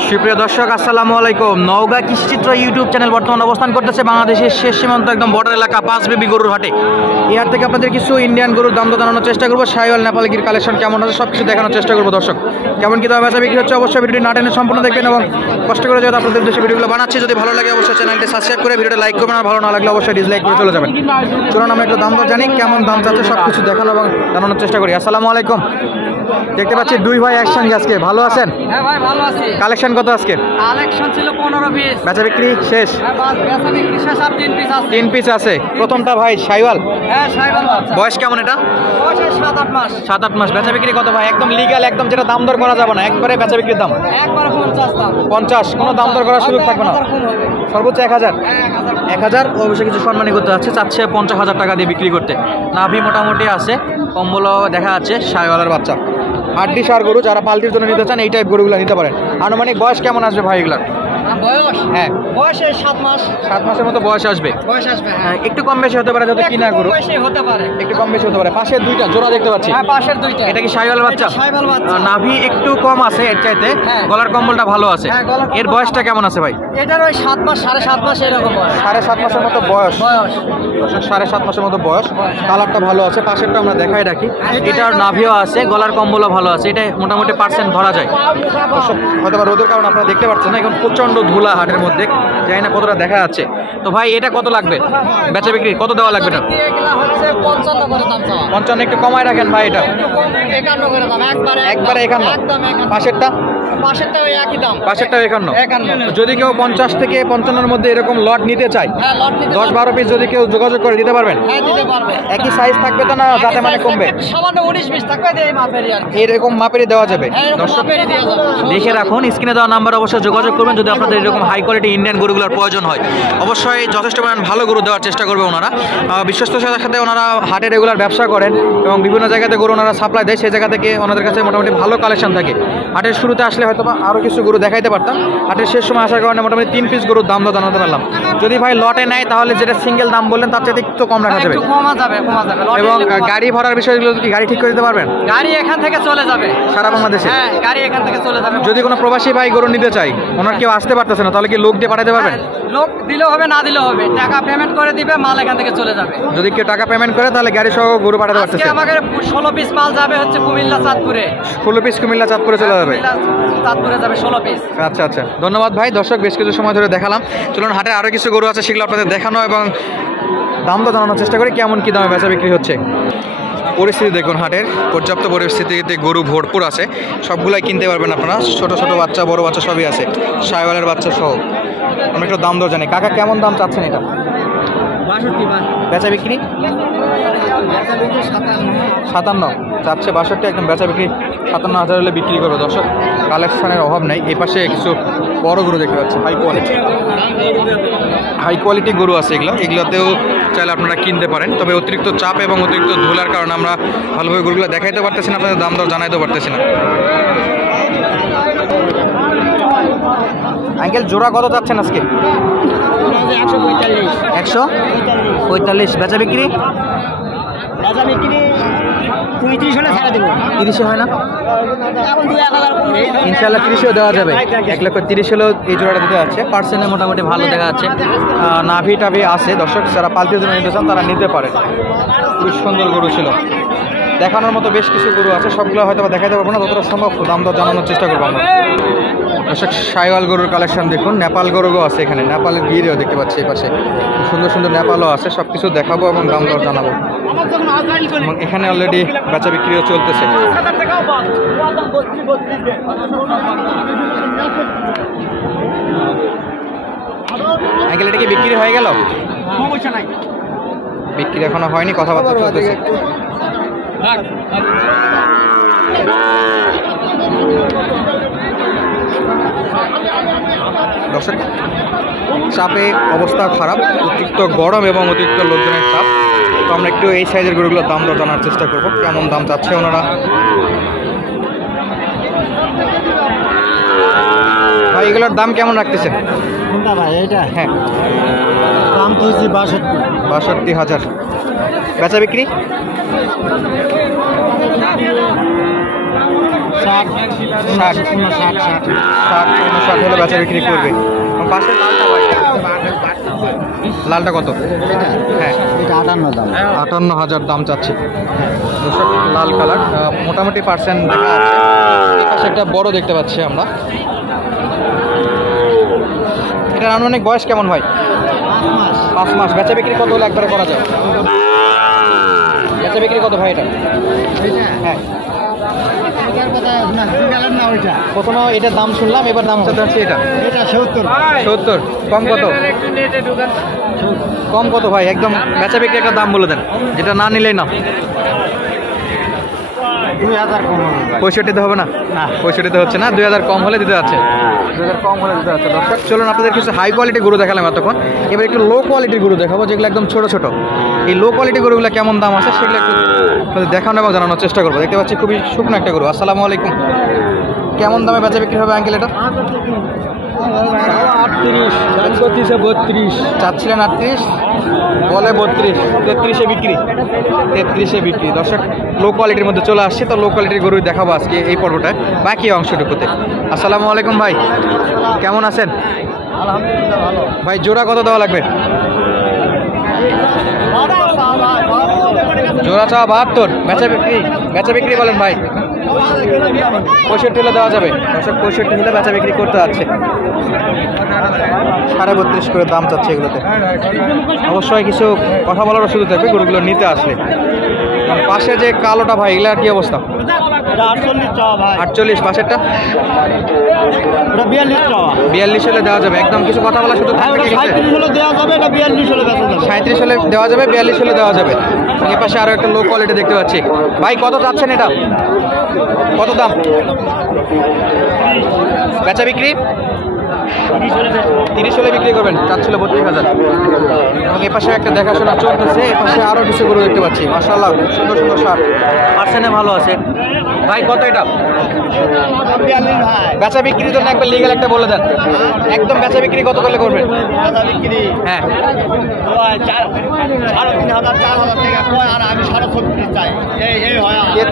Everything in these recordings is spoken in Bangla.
সুপ্রিয় দর্শক আসসালামু আলাইকুম। নওগাঁ কৃষিচিত্র ইউটিউব চ্যানেল বর্তমান অবস্থান করতেছে বাংলাদেশের শেষ সীমান্ত একদম বর্ডার এলাকা পাঁচ বেবি গরুর হাটে। এই হাট থেকে আপনাদের কিছু ইন্ডিয়ান গরুর দাম জানানোর চেষ্টা করবো। শাহিওয়াল নেপালি গির কালেকশন কেমন আছে সব কিছু দেখানোর চেষ্টা করবো। দর্শক কেমন কি দাম বেচা বিক্রি হচ্ছে অবশ্যই ভিডিওটি না টেনে সম্পূর্ণ দেখবেন এবং কষ্ট করে যেহেতু আপনাদের দেশে ভিডিওগুলো বানাচ্ছি, যদি ভালো লাগে অবশ্যই চ্যানেলটি সাবস্ক্রাইব করে ভিডিওটা লাইক করবেন, আর ভালো না লাগলে অবশ্যই ডিসলাইক করে চলে যাবেন। চলুন আমরা একটু দাম জানি কেমন দাম চাচ্ছে সব কিছু দেখানো এবং জানানোর চেষ্টা করি। আসসালামু আলাইকুম। দেখতে পাচ্ছি দুই ভাই একসঙ্গে আজকে, ভালো আছেন? হ্যাঁ ভাই ভালো আছি। কালেকশন কত আজকে? কালেকশন ছিল 15 পিস, বেচা বিক্রি শেষ? হ্যাঁ বেচা বিক্রি শেষ, আর 3 পিস আছে। 3 পিস আছে। প্রথমটা ভাই শাহিওয়াল? হ্যাঁ শাহিওয়াল বাচ্চা। বয়স কেমন এটা? বয়স 7-8 মাস। 7-8 মাস। বেচা বিক্রি কত ভাই? একদম লিগ্যাল, একদম যেটা দাম দর করা যাবে না, একবারে বেচা বিক্রির দাম একবার 50 দাম। 50, কোনো দাম দর করার সুযোগ থাকবে না? সর্বোচ্চ 1000। 1000 অবশ্যই কিছু সম্মানী করতে যাচ্ছে, চাচ্ছে 50,000 টাকা দিয়ে বিক্রি করতে। নাভি মোটামুটি আছে, কম্বলও দেখা যাচ্ছে। শাহিওয়ালের বাচ্চা, হাড্ডি সার গরু, যারা পালতির জন্য নিতে চান এই টাইপ গরুগুলো নিতে পারেন। আনুমানিক বয়স কেমন আসবে ভাই এগুলার? বয়স? হ্যাঁ বয়স 7 মাস। 7 মাসের মতো বয়স আসবে। বয়স আসবে, হ্যাঁ একটু কম বেশি হতে পারে, যত কিনা গরু বেশি হতে পারে, একটু কম বেশি হতে পারে। পাশের দুইটা জোড়া দেখতে পাচ্ছি। হ্যাঁ পাশের দুইটা। এটা কি শাহিওয়াল বাচ্চা? শাহিওয়াল বাচ্চা। নাভি একটু কম আছে এর চাইতে, হ্যাঁ। গলার কম্বলটা ভালো আছে। হ্যাঁ, গলার এর বয়সটা কেমন আছে ভাই? এটার ওই 7 মাস 7.5 মাস এরকম বয়স। 7.5 মাসের মতো বয়স। বয়স 7.5 মাসের মতো বয়স। কালারটা ভালো আছে। পাশেরটা আমরা দেখাই রাখি, এটার নাভিও আছে, গলার কম্বলও ভালো আছে। এটা মোটামুটি পার্সেন্ট ধরা যায়। হয়তো বা রোদের কারণে আপনারা দেখতে পাচ্ছেন না, এখন প্রচন্ড ধুলা হাটের মধ্যে, জানি না কতটা দেখা যাচ্ছে। তো ভাই এটা কত লাগবে বেচা বিক্রি? কত দেওয়া লাগবে এটা? এগুলা হচ্ছে 55 করে দাম চাওয়া। 55 একটু কমায় রাখেন ভাই। এটা একটু কম, 51 করে দাম। একবারে 51। একদম 51। পাশেরটা? পাশেরটা ওই একই দাম। পাশেরটা 51। 51। যদি কেউ 50 থেকে 55-এর মধ্যে এরকম লট নিতে চায়, হ্যাঁ লট নিতে 10-12 পিস যদি কেউ যোগাযোগ করে দিতে পারবেন? হ্যাঁ দিতে পারবে। একই সাইজ থাকবে তো না যাতে মানে কমবে? সামান্য 19-20 থাকবে, এই মাপেরই আর কি। এরকম মাপেরই দেওয়া যাবে। হ্যাঁ এরকম দর্শক মাপেরই দেওয়া যাবে। দেখে রাখুন, স্ক্রিনে দেওয়া নাম্বার অবশ্যই যোগাযোগ করবেন যদি আপনাদের এরকম হাই কোয়ালিটি ইন্ডিয়ান গরুগুলোর প্রয়োজন হয়। অবশ্যই যথেষ্ট পরিমাণ ভালো গরু দেওয়ার চেষ্টা করবে ওনারা। বিশ্বস্ততার সাথে ওনারা হাটে রেগুলার ব্যবসা করেন এবং বিভিন্ন জায়গাতে গরু ওনারা সাপ্লাই দেয়, সেই জায়গা থেকে ওনাদের কাছে মোটামুটি ভালো কালেকশন থাকে। হাটের শুরুতে আসলে হয়তো বা আরও কিছু গরু দেখাইতে পারতাম, হাটের শেষ সময় আসার কারণে মোটামুটি 3 পিস গরুর দাম জানাতে পারলাম। যদি ভাই লটে নেয় তাহলে যেটা সিঙ্গেল দাম বললেন তার চাইতে একটু কম রাখা যাবে। একটু কমা যাবে। এবং গাড়ি ভাড়ার বিষয়গুলো কি গাড়ি ঠিক করে দিতে পারবেন? গাড়ি এখান থেকে চলে যাবে সারা বাংলাদেশে? হ্যাঁ গাড়ি এখান থেকে চলে যাবে। যদি কোনো প্রবাসী ভাই গরু নিতে চাই, ওনার কেউ আসতে পারতেছে না, তাহলে কি লোক দিয়ে পাঠাতে পারবেন? লোক দিলেও হবে, না দিলেও হবে, টাকা পেমেন্ট করে দিবে, মাল এখান থেকে চলে যাবে। যদি কেউ টাকা পেমেন্ট করে তাহলে গাড়ি সহ গরু পাঠাতে আজকে পারতেছে? আমাদের 16 পিস মাল যাবে হচ্ছে কুমিল্লা চাঁদপুরে। 16 পিস কুমিল্লা চাঁদপুরে চলে যাবে? কুমিল্লা চাঁদপুরে যাবে 16 পিস। আচ্ছা আচ্ছা, ধন্যবাদ ভাই। দর্শক বেশ কিছু সময় ধরে দেখালাম, চলুন হাটে আরও কিছু গরু আছে সেগুলো আপনাদের দেখানো এবং দাম জানানোর চেষ্টা করি কেমন কি দামে বেচা বিক্রি হচ্ছে। পরিস্থিতি দেখুন হাটের, পর্যাপ্ত পরিস্থিতিতে গরু ভরপুর আছে, সবগুলাই কিনতে পারবেন আপনারা। ছোট ছোট বাচ্চা বড় বাচ্চা সবই আছে, শাহিওয়ালের বাচ্চা সহ। আমরা একটু দাম দর জানি। কাকা কেমন দাম চাচ্ছেন এটা? 62 ভাই। বেচা বিক্রি? 57 চাচ্ছে। 62 একদম বেচা বিক্রি 57,000 হলে বিক্রি করবে। দর্শক কালেকশনের অভাব নাই। এই পাশে কিছু বড় গরু দেখতে পাচ্ছি, হাই কোয়ালিটি গরু আছে। এগুলোতেও চাইলে আপনারা কিনতে পারেন, তবে অতিরিক্ত চাপ এবং অতিরিক্ত ধুলার কারণে আমরা ভালোভাবে গরুগুলো দেখাইতে পারতেছি না, আপনাদের দাম দর জানাইতে পারতেছি না। আঙ্কেল জোড়া কত চাচ্ছেন আজকে? 145। বেচা বিক্রি? 30 হয় না? ইনশাল্লাহ 30 দেওয়া যাবে। 1,30,000 হলেও এই জোড়াটা দিতে যাচ্ছে। পার্সেন্টে মোটামুটি ভালো দেখা যাচ্ছে। নাভি টাভি আছে। দর্শক যারা পালতির জন্য নিতে চান তারা নিতে পারে। খুব সুন্দর গরু ছিল, দেখানোর মতো বেশ কিছু গরু আছে, সবগুলো হয়তো দেখাতে পারবো না, যতটা সম্ভব দাম দর জানানোর চেষ্টা করবো আমরা। দর্শক শাহিওয়াল গরুর কালেকশন দেখুন, নেপাল গরুও আছে এখানে, নেপালের গিরেও দেখতে পাচ্ছি এই পাশে, সুন্দর সুন্দর নেপালও আছে। সব কিছু দেখাবো এবং দাম দর জানাবো। এবং এখানে অলরেডি বেচা বিক্রিও চলতেছে। আঙ্কেল এটা কি বিক্রি হয়ে গেল? বিক্রি এখনো হয়নি, কথাবার্তা চলতেছে। দর্শক চাপে অবস্থা খারাপ, অতিরিক্ত গরম এবং অতিরিক্ত লোকজনের চাপ। তো আমরা একটু এই সাইজের গরুগুলোর দাম দর জানার চেষ্টা করবো, কেমন দাম চাচ্ছে ওনারা। ভাই এগুলোর দাম কেমন রাখতেছেন? কোনটা ভাই? এইটা? হ্যাঁ দাম তো হচ্ছে 62,000। বেচা বিক্রি? ষাট 59 হলে বেচা বিক্রি করবে। এবং পাশে লালটা কত? হ্যাঁ, এটা 58 দাম। 58,000 দাম চাচ্ছে দর্শক। লাল কালার, মোটামুটি পার্সেন্ট দেখা যাচ্ছে। এই পাশে একটা বড় দেখতে পাচ্ছি আমরা। এটার আনুমানিক বয়স কেমন ভাই? 5 মাস। বেচা বিক্রি কত হলে একবারে করা যায়? বেচা বিক্রি কত ভাই এটা? হ্যাঁ, প্রথমে এটার দাম শুনলাম, এবার দাম চাচ্ছে হচ্ছে এটা 70। কম কত? কম কত ভাই? একদম বেচা বিক্রি একটা দাম বলে দেন, যেটা না নিলেই না। 65 হবে না? 65 হচ্ছে না, 2000 কম হলে দিতে যাচ্ছে। 2000 কম হলে দিতে যাচ্ছে দর্শক। চলুন আপনাদের কিছু হাই কোয়ালিটি গরু দেখালাম এতক্ষণ, এবার একটু লো কোয়ালিটির গরু দেখাবো, যেগুলো একদম ছোট ছোট। এই লো কোয়ালিটি গরুগুলো কেমন দাম আছে সেগুলো একটু দেখানো এবং জানানোর চেষ্টা করবো। দেখতে পাচ্ছি খুবই শুকনো একটা গরু। আসসালামু আলাইকুম। কেমন দামে বেচা বিক্রি হবে আঙ্কেল এটা? 32 চাচ্ছিলেন 38, বলে 32, 33-এ বিক্রি। 33-এ বিক্রি দর্শক। লো কোয়ালিটির মধ্যে চলে আসছে, তো লো কোয়ালিটির গরু দেখাবো আজকে এই পর্বটায়, বাকি অংশটুকুতে। আসসালামু আলাইকুম ভাই, কেমন আছেন? আলহামদুলিল্লাহ ভালো। ভাই জোড়া কত দেওয়া লাগবে? জোড়া চাওয়া 72, বেচা বিক্রি বলেন ভাই? 65 হলে দেওয়া যাবে দর্শক। 65 হলে বেচা বিক্রি করতে যাচ্ছে। 32.5 করে দাম চাচ্ছে এগুলোতে। অবশ্যই কিছু কথা বলার সুযোগ থাকবে গরুগুলো নিতে আসলে। পাশে যে কালোটা ভাই, এগুলার কি অবস্থা? 48। পাশেরটা 42 হলে দেওয়া যাবে একদম। কিছু কথা বলার সুযোগ থাকবে? 37 হলে দেওয়া যাবে, এটা 42 হলে বেচা যাবে। 37 হলে দেওয়া যাবে, 42 হলে দেওয়া যাবে। এর পাশে আরো একটা লো কোয়ালিটি দেখতে পাচ্ছি ভাই। কত চাচ্ছেন এটা? কত দাম? বেচা বিক্রি 30 হলে বিক্রি করবেন। চাচ্ছিল 32,000। এবং এ পাশে একটা দেখাশোনা চলতেছে। এ পাশে আরো কিছু গরু দেখতে পাচ্ছি, মাশাআল্লাহ সুন্দর সুন্দর সার, পার্সেন্টে ভালো আছে। ভাই কত এটা? বেচা বিক্রির জন্য একবার লিগ্যাল একটা বলে দেন, একদম বেচা বিক্রি কত করলে করবেন? হ্যাঁ,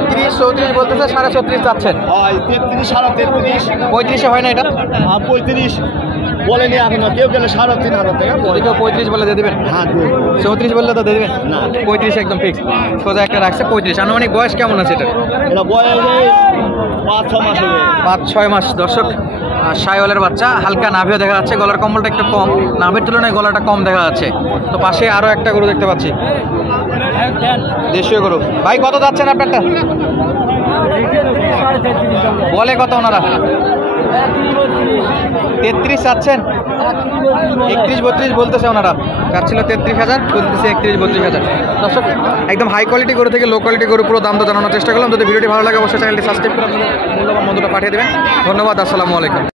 33-34 বলতেছে, 34.5 চাচ্ছেন। 35-এ হয় না এটা? 35 বলেনি এখন, কেউ গেলে 3,500 টাকা। কেউ 35 বলে দিয়ে দেবেন? 34 বললে তো দিয়ে দেবেন না। 35 একদম ফিক্স, সোজা একটা রাখছে 35। আনুমানিক বয়স কেমন আছে এটা? এটা বয়স 5-6 মাস হবে। 5-6 মাস দর্শক। শাইওয়ালের বাচ্চা, হালকা নাভিও দেখা যাচ্ছে, গলার কম্বলটা একটু কম, নাভির তুলনায় গলাটা কম দেখা যাচ্ছে। তো পাশে আরো একটা গরু দেখতে পাচ্ছি, দেশীয় গরু। ভাই কত যাচ্ছেন আপনারটা? বলে কত ওনারা? 33 চাচ্ছেন? 31-32 বলতেছে ওনারা। চাচ্ছিল 33,000, বলতেছে 31-32,000 দর্শক। একদম হাই কোয়ালিটি গরু থেকে লো কোয়ালিটি গরু পুরো দাম তো জানানোর চেষ্টা করলাম। যদি ভিডিওটি ভালো লাগে অবশ্যই চ্যানেলটি সাবস্ক্রাইব করে আপনাদের মূল্যবান বন্ধুটা পাঠিয়ে দেবেন। ধন্যবাদ। আসসালামু আলাইকুম।